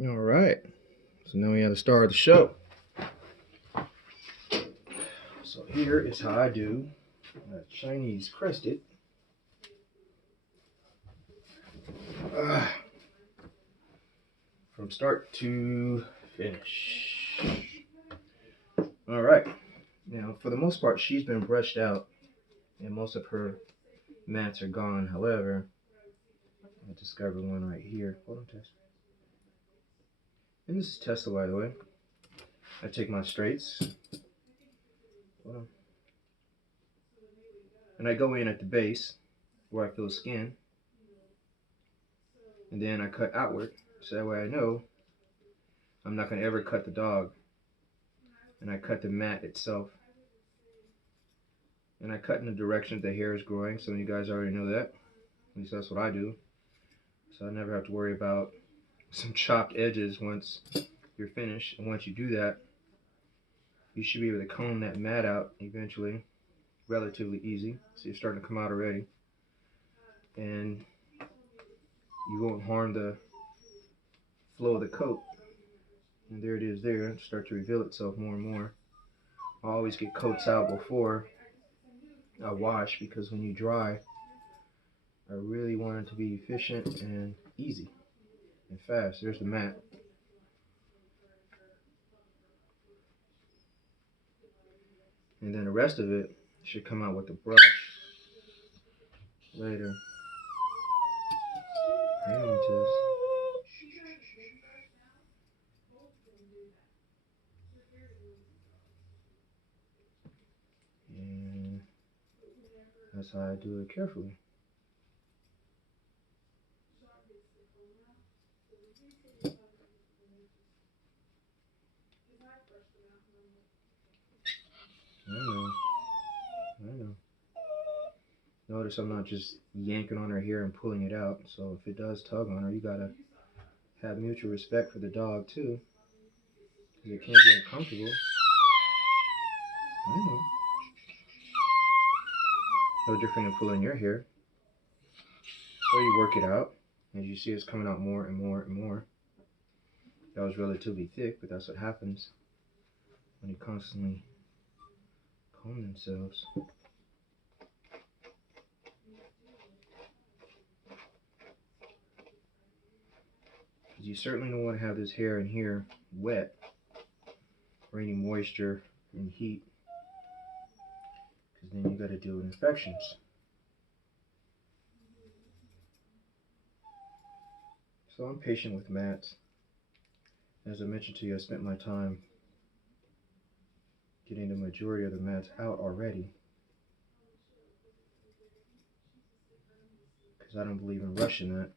All right. So now we have to start the show. So here is how I do Chinese crested. From start to finish. All right. Now, for the most part, she's been brushed out, and most of her mats are gone. However, I discovered one right here. Hold on, Tess. And this is Tesla, by the way. I take my straights. Hold on. And I go in at the base where I feel skin. And then I cut outward, so that way I know I'm not going to ever cut the dog. And I cut the mat itself. And I cut in the direction that the hair is growing. Some of you guys already know that. At least that's what I do. So I never have to worry about some chopped edges once you're finished. And once you do that, you should be able to comb that mat out eventually. Relatively easy. See, it's starting to come out already. And you won't harm the flow of the coat. And there it is there. It'll start to reveal itself more and more. I always get coats out before I wash, because when you dry, I really want it to be efficient and easy and fast. There's the mat. And then the rest of it should come out with the brush later. Hang on, Tess. And that's how I do it carefully. I know. Notice I'm not just yanking on her hair and pulling it out. So if it does tug on her, you gotta have mutual respect for the dog too, because it can be uncomfortable. I know. No different than pulling your hair. So you work it out. As you see, it's coming out more and more and more. That was relatively thick, but that's what happens when you constantly comb themselves. You certainly don't want to have this hair in here wet, or any moisture and heat, because then you got to deal with infections. So I'm patient with mats. As I mentioned to you, I spent my time getting the majority of the mats out already, because I don't believe in rushing that.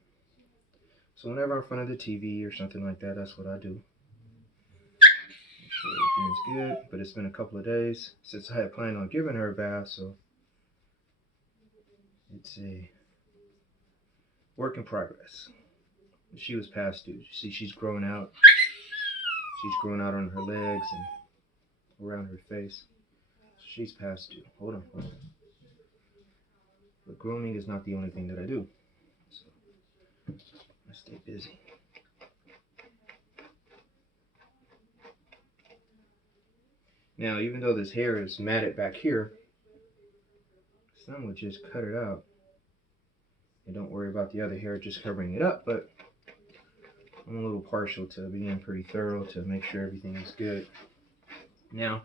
So whenever I'm in front of the TV or something like that, that's what I do. Make sure everything's good. But it's been a couple of days since I had planned on giving her a bath, so it's a work in progress. She was past due. You see, she's growing out. She's growing out on her legs and around her face. So she's past due. Hold on. But grooming is not the only thing that I do. So I stay busy. Now, even though this hair is matted back here, some would just cut it out. And don't worry about the other hair just covering it up, but I'm a little partial to being pretty thorough to make sure everything is good. Now,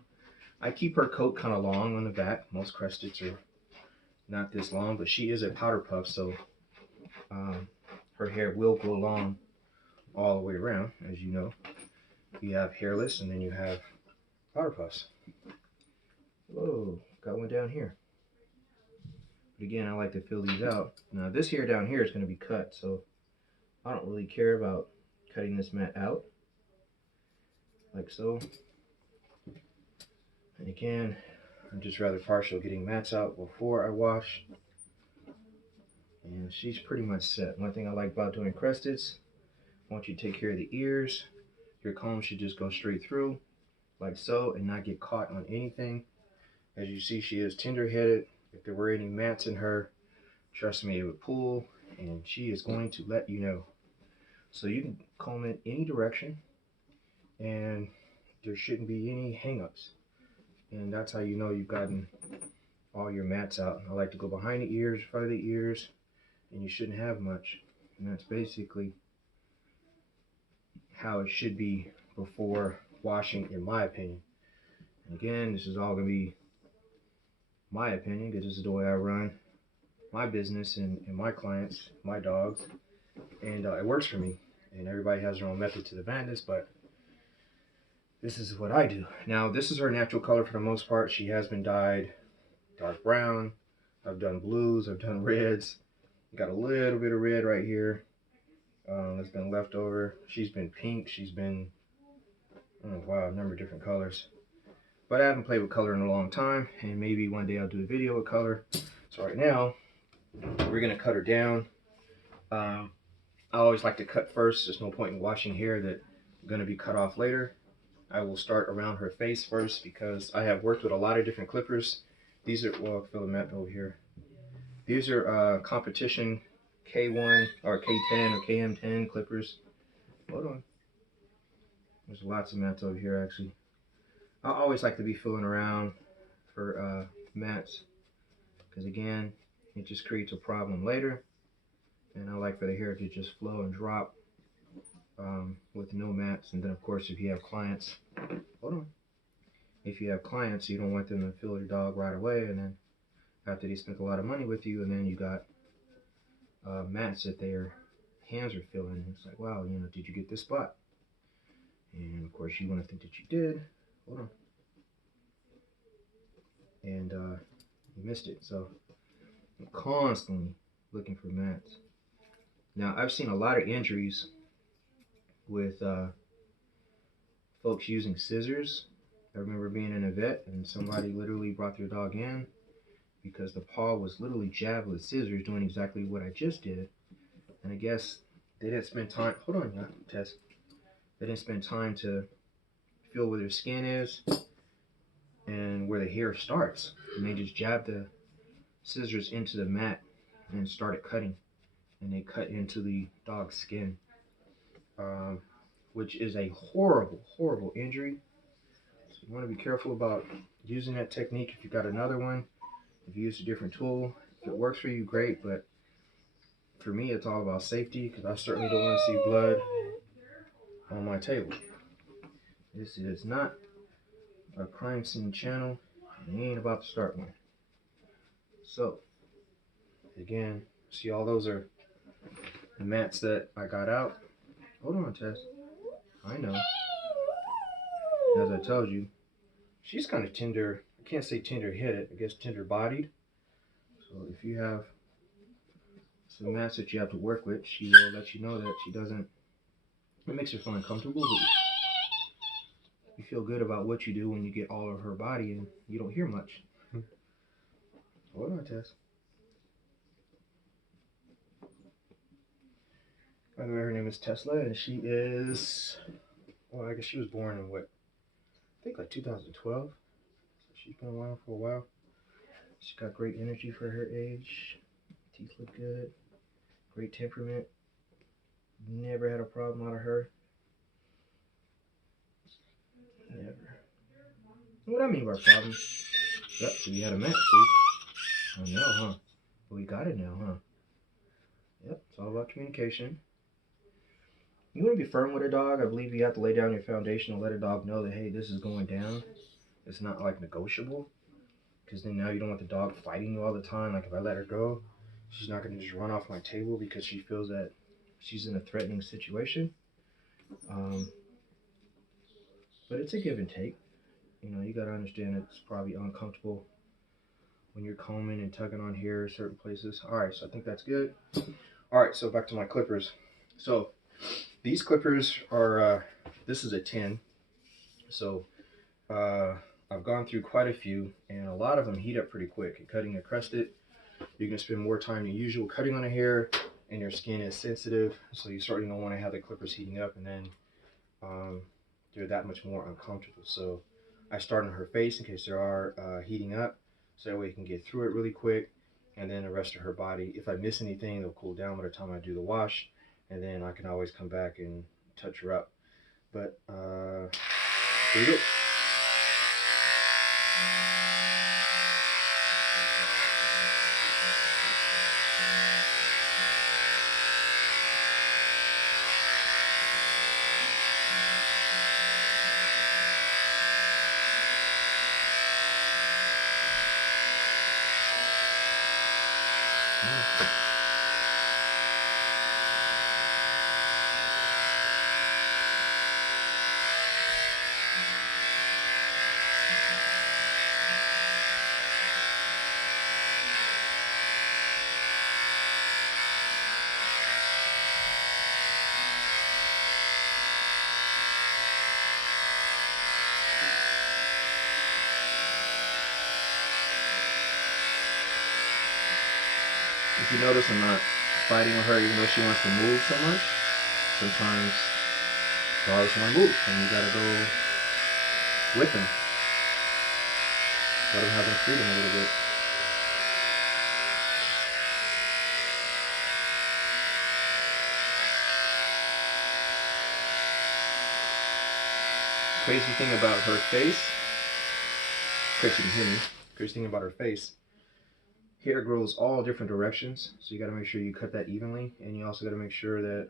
I keep her coat kind of long on the back. Most cresteds are not this long, but she is a powder puff, so her hair will grow long all the way around, as you know. You have hairless, and then you have powder puffs. Whoa, got one down here. But again, I like to fill these out. Now, this hair down here is going to be cut, so I don't really care about cutting this mat out, like so. And again, I'm just rather partial getting mats out before I wash. And she's pretty much set. One thing I like about doing cresteds, once you take care of the ears, your comb should just go straight through, like so, and not get caught on anything. As you see, she is tender-headed. If there were any mats in her, trust me, it would pull, and she is going to let you know. So you can comb it any direction, and there shouldn't be any hang-ups. And that's how you know you've gotten all your mats out. I like to go behind the ears, front of the ears, and you shouldn't have much. And that's basically how it should be before washing, in my opinion. And again, this is all going to be my opinion, because this is the way I run my business and my clients, my dogs, and it works for me. And everybody has their own method to the madness, but this is what I do. Now, this is her natural color for the most part. She has been dyed dark brown. I've done blues, I've done reds. Got a little bit of red right here that's been left over. She's been pink. She's been, oh wow, a number of different colors. But I haven't played with color in a long time, and maybe one day I'll do a video with color. So right now, we're gonna cut her down. I always like to cut first. There's no point in washing hair that's gonna be cut off later. I will start around her face first because I have worked with a lot of different clippers. These are, well, fill the mat over here. These are competition K1 or K10 or KM10 clippers. Hold on. There's lots of mats over here actually. I always like to be filling around for mats because again, it just creates a problem later. And I like for the hair to just flow and drop with no mats. And then of course, if you have clients, hold on. If you have clients, you don't want them to fill your dog right away, and then after they spent a lot of money with you, and then you got mats that their hands are filling. And it's like, wow, you know, did you get this spot? And of course, you want to think that you did. Hold on. And you missed it. So I'm constantly looking for mats. Now, I've seen a lot of injuries with folks using scissors. I remember being in a vet and somebody literally brought their dog in because the paw was literally jabbed with scissors doing exactly what I just did. And I guess they didn't spend time, hold on, yeah, Tess. They didn't spend time to feel where their skin is and where the hair starts. And they just jabbed the scissors into the mat and started cutting. And they cut into the dog's skin, which is a horrible, horrible injury. So you want to be careful about using that technique. If you got another one, if you use a different tool, if it works for you, great. But for me, it's all about safety because I certainly don't want to see blood on my table. This is not a crime scene channel, and he ain't about to start one. So, again, see all those are the mats that I got out. Hold on, Tess. I know. As I told you, she's kind of tender. I can't say tender-headed. I guess tender-bodied. So if you have some mats that you have to work with, she will let you know that she doesn't. It makes her feel uncomfortable. But you feel good about what you do when you get all of her body and you don't hear much. Hold on, Tess. By the way, her name is Tesla, and she is, well, I guess she was born in what? I think like 2012. So she's been around for a while. She's got great energy for her age. Teeth look good. Great temperament. Never had a problem out of her. Never. What I mean by problem? Yep, so we had a match, see? I know, huh? But we got it now, huh? Yep, it's all about communication. You want to be firm with a dog. I believe you have to lay down your foundation and let a dog know that, hey, this is going down. It's not like negotiable. Because then now you don't want the dog fighting you all the time. Like if I let her go, she's not going to just run off my table because she feels that she's in a threatening situation. But it's a give and take. You know, you got to understand it's probably uncomfortable when you're combing and tugging on hair certain places. All right, so I think that's good. All right, so back to my clippers. So these clippers are, this is a 10. So I've gone through quite a few, and a lot of them heat up pretty quick. And cutting a crested, you're going to spend more time than usual cutting on a hair, and your skin is sensitive, so you certainly don't want to have the clippers heating up, and then they're that much more uncomfortable. So I start on her face in case they are heating up, so that way you can get through it really quick, and then the rest of her body. If I miss anything, they'll cool down by the time I do the wash. and then I can always come back and touch her up. But here you go. If you notice, I'm not fighting with her even though she wants to move so much. Sometimes dogs want to move and you gotta go with them. Let them have their freedom a little bit. Crazy thing about her face, crazy you can hear me, crazy thing about her face, hair grows all different directions, so you got to make sure you cut that evenly, and you also got to make sure that,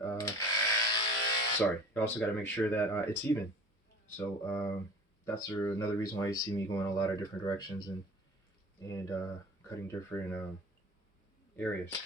it's even. So that's another reason why you see me going a lot of different directions and cutting different areas.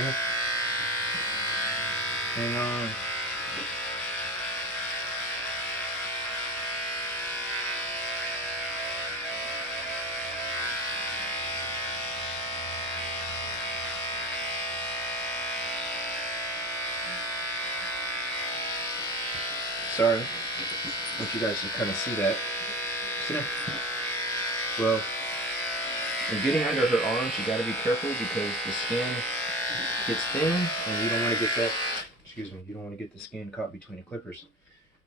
Yeah. Hang on. Sorry. I want you guys to kind of see that. Sit down. Well, when getting under her arms, you got to be careful because the skin gets thin, and you don't want to get that. Excuse me. You don't want to get the skin caught between the clippers.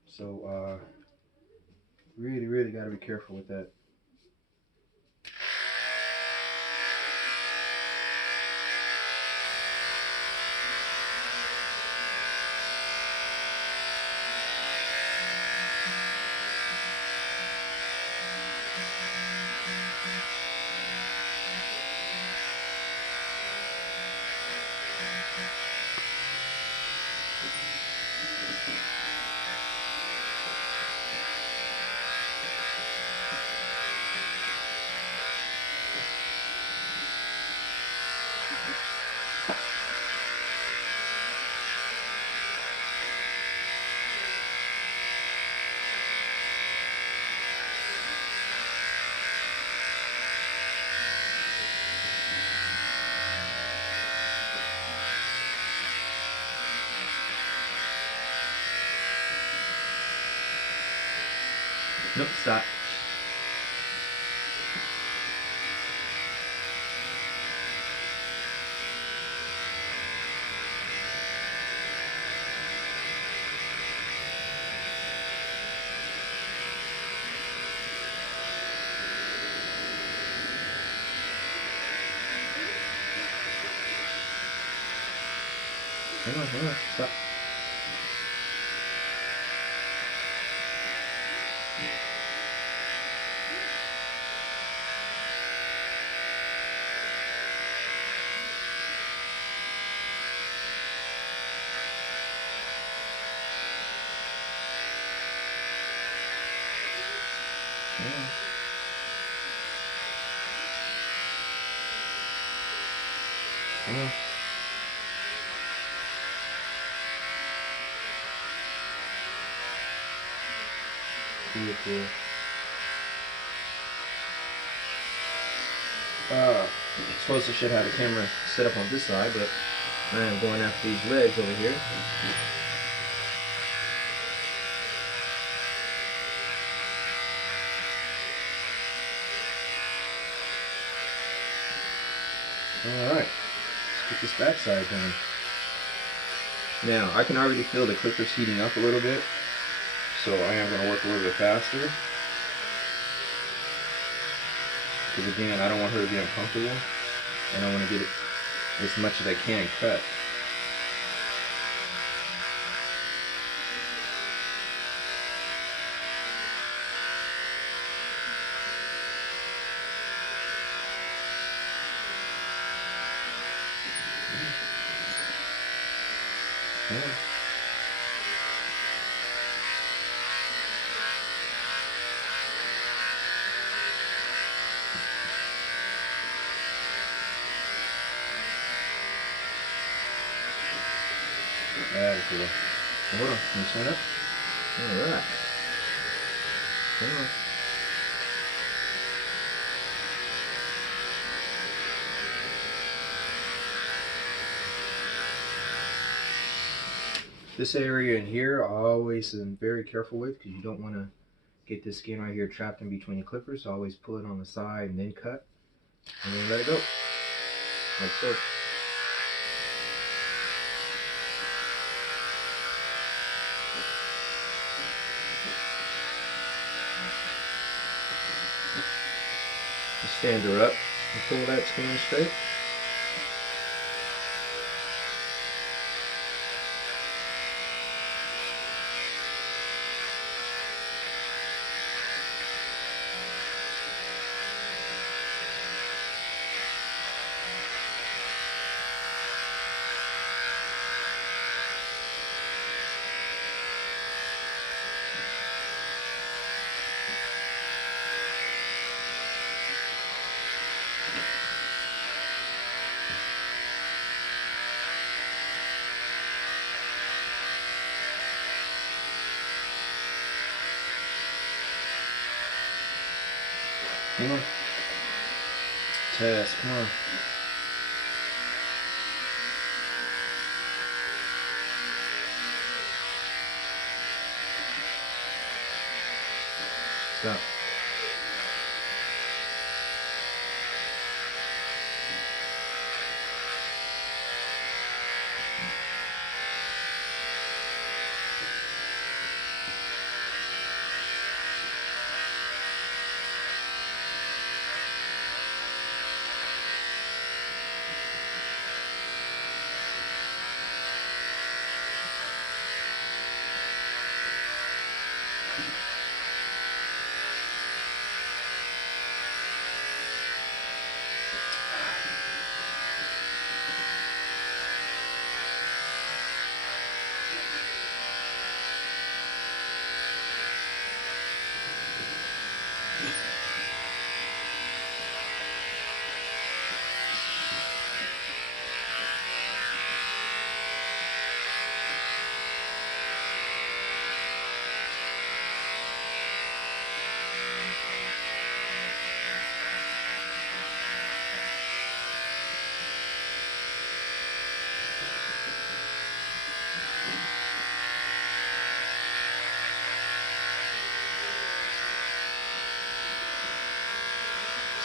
So, really, really got to be careful with that. Nope, stop. Hang on, stop. Hang on. Hang on. Cool. Suppose I should have a camera set up on this side, but I am going after these legs over here. Alright, let's get this backside done. Now, I can already feel the clippers heating up a little bit, so I am going to work a little bit faster. Because again, I don't want her to be uncomfortable, and I want to get it as much as I can cut. Yeah. That's cool. Hold on, can you stand up? Alright. Come on. This area in here, I always am very careful with because you don't want to get this skin right here trapped in between the clippers. So always pull it on the side and then cut, and then let it go, like so. Stand her up and pull that skin straight. Come on. Tess, come on. Stop.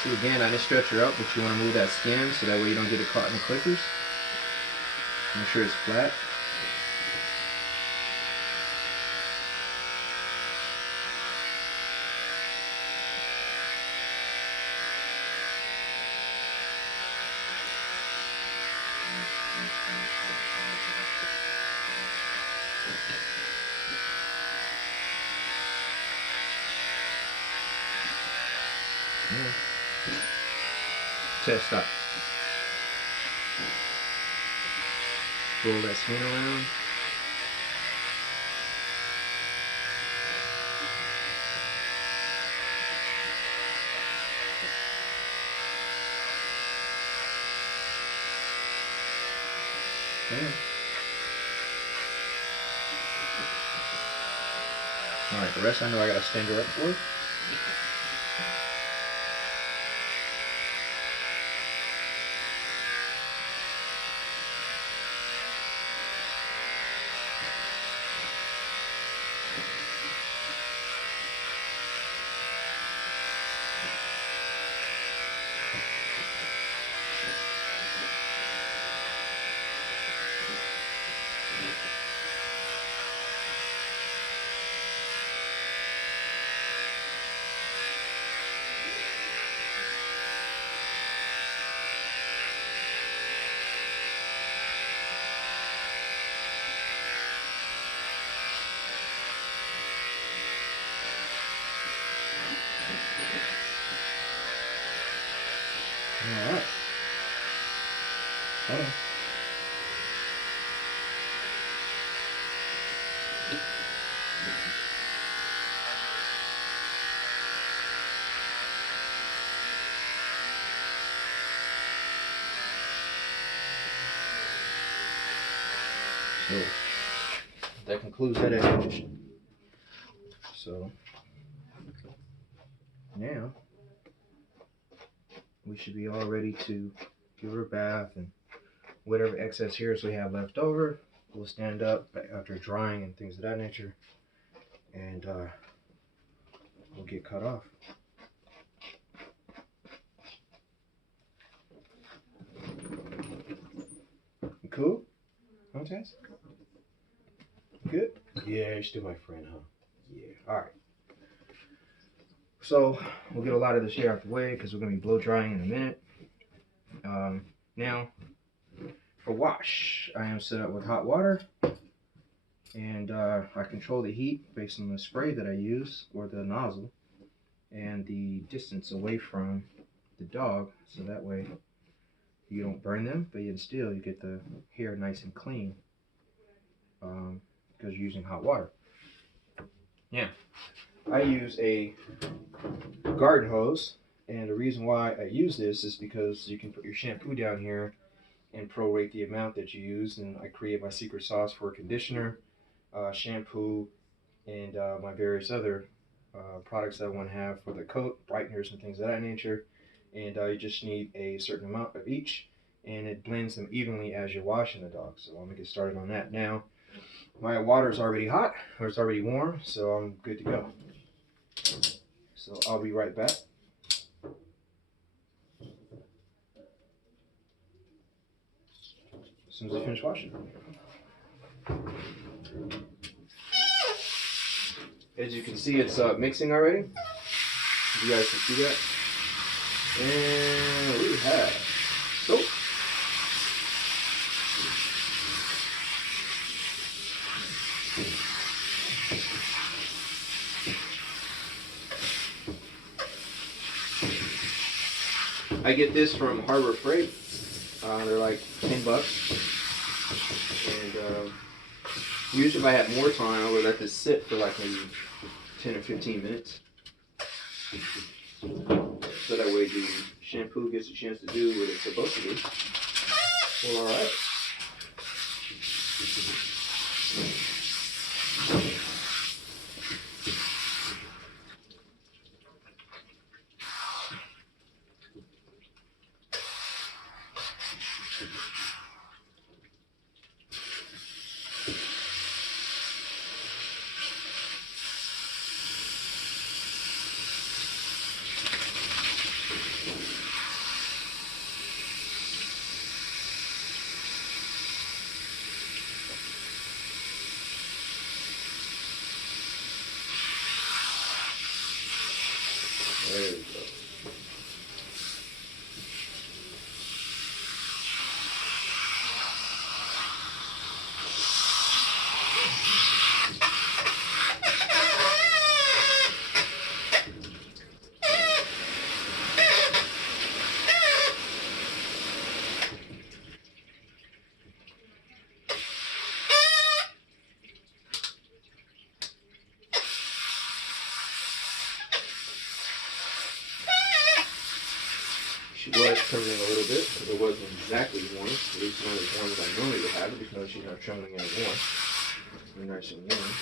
See, again, I didn't stretch her out, but you want to move that skin so that way you don't get it caught in the clippers. Make sure it's flat. Yeah. Test stop. Roll that skin around. Yeah. Alright, the rest I know I gotta stand her up for. Alright. Hold on. So that concludes that expedition. So now we should be all ready to give her a bath, and whatever excess hairs we have left over, we'll stand up after drying and things of that nature, and we'll get cut off. You cool? Huh, Tess? Good? Yeah, you're still my friend, huh? Yeah. Alright. So we'll get a lot of this hair out the way because we're going to be blow drying in a minute. Now, for wash, I am set up with hot water, and I control the heat based on the spray that I use, or the nozzle, and the distance away from the dog, so that way you don't burn them, but yet still you get the hair nice and clean because you're using hot water. Yeah, I use a garden hose, and the reason why I use this is because you can put your shampoo down here and prorate the amount that you use, and I create my secret sauce for conditioner, shampoo, and my various other products that I want to have for the coat, brighteners and things of that nature. And you just need a certain amount of each, and it blends them evenly as you're washing the dog. So I'm gonna get started on that now. My water is already hot, or it's already warm, so I'm good to go. So I'll be right back. As soon as I finish washing. As you can see, it's mixing already. You guys can see that. And we have soap. I get this from Harbor Freight. They're like $10. And usually if I had more time, I would let this sit for like maybe 10 or 15 minutes. So that way the shampoo gets a chance to do what it's supposed to do. Well, alright. was trimming a little bit because it wasn't exactly warm, at least not as warm as I normally would have it, because she's not trimming anymore. We're nice and warm.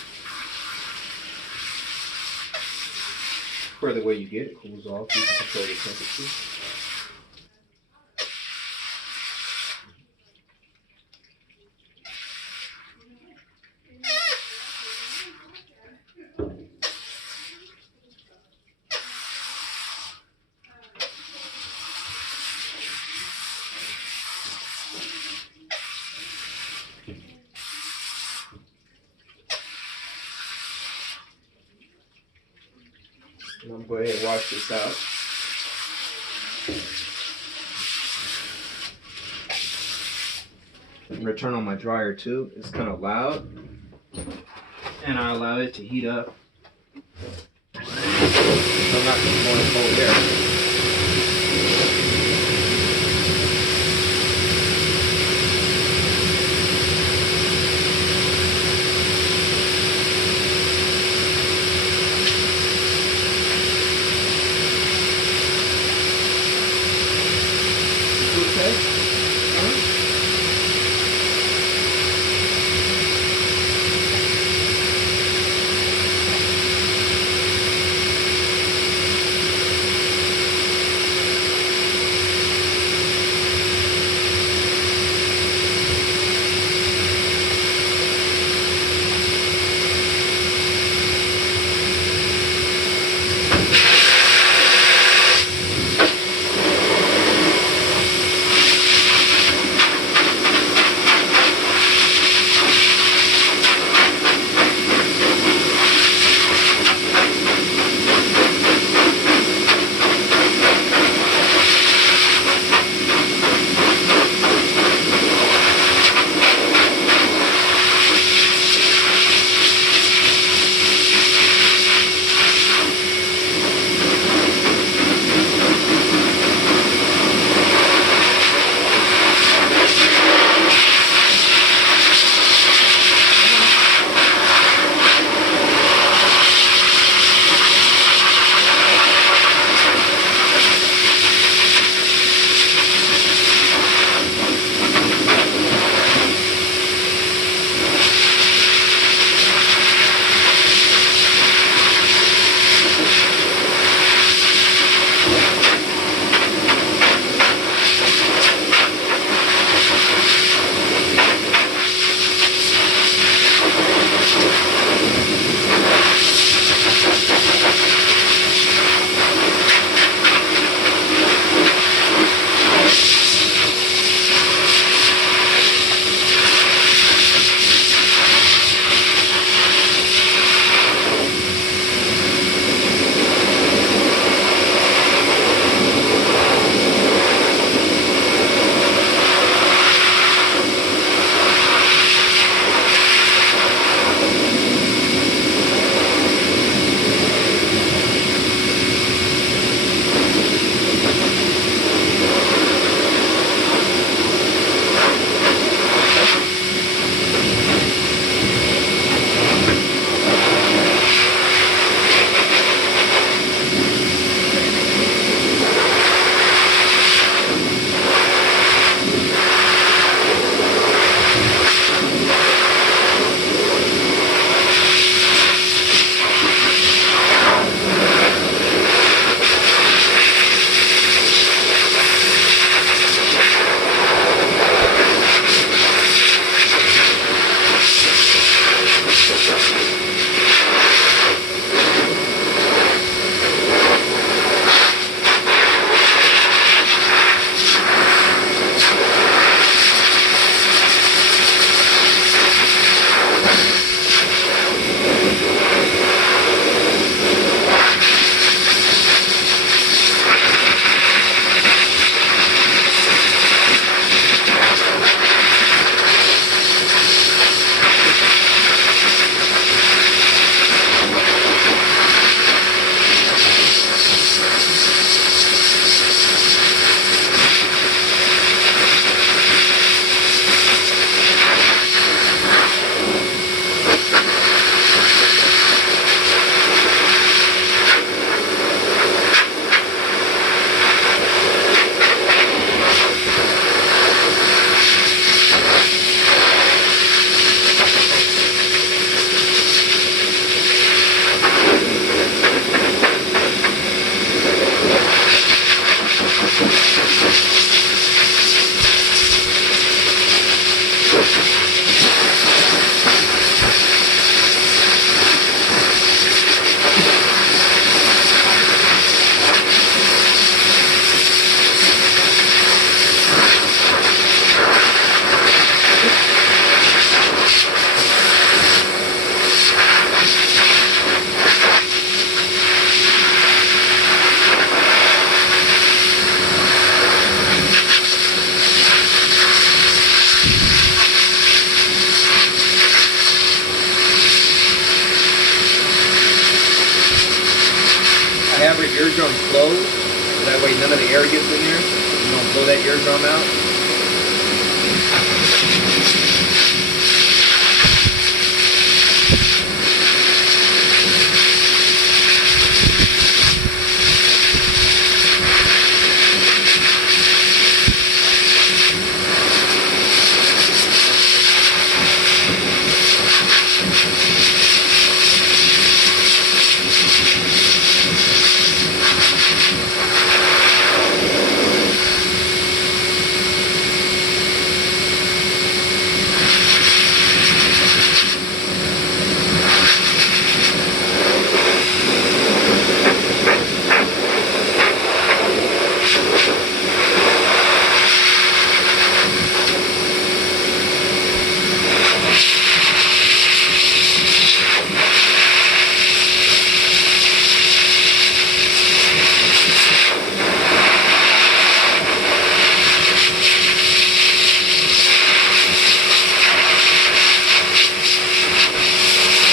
Further away you get, it cools off. You can control the temperature. And I'm going to go ahead and wash this out. I'm going to turn on my dryer too. It's kind of loud. And I allow it to heat up. So I'm not going to cold air. none of the air gets in there. You don't blow that eardrum out.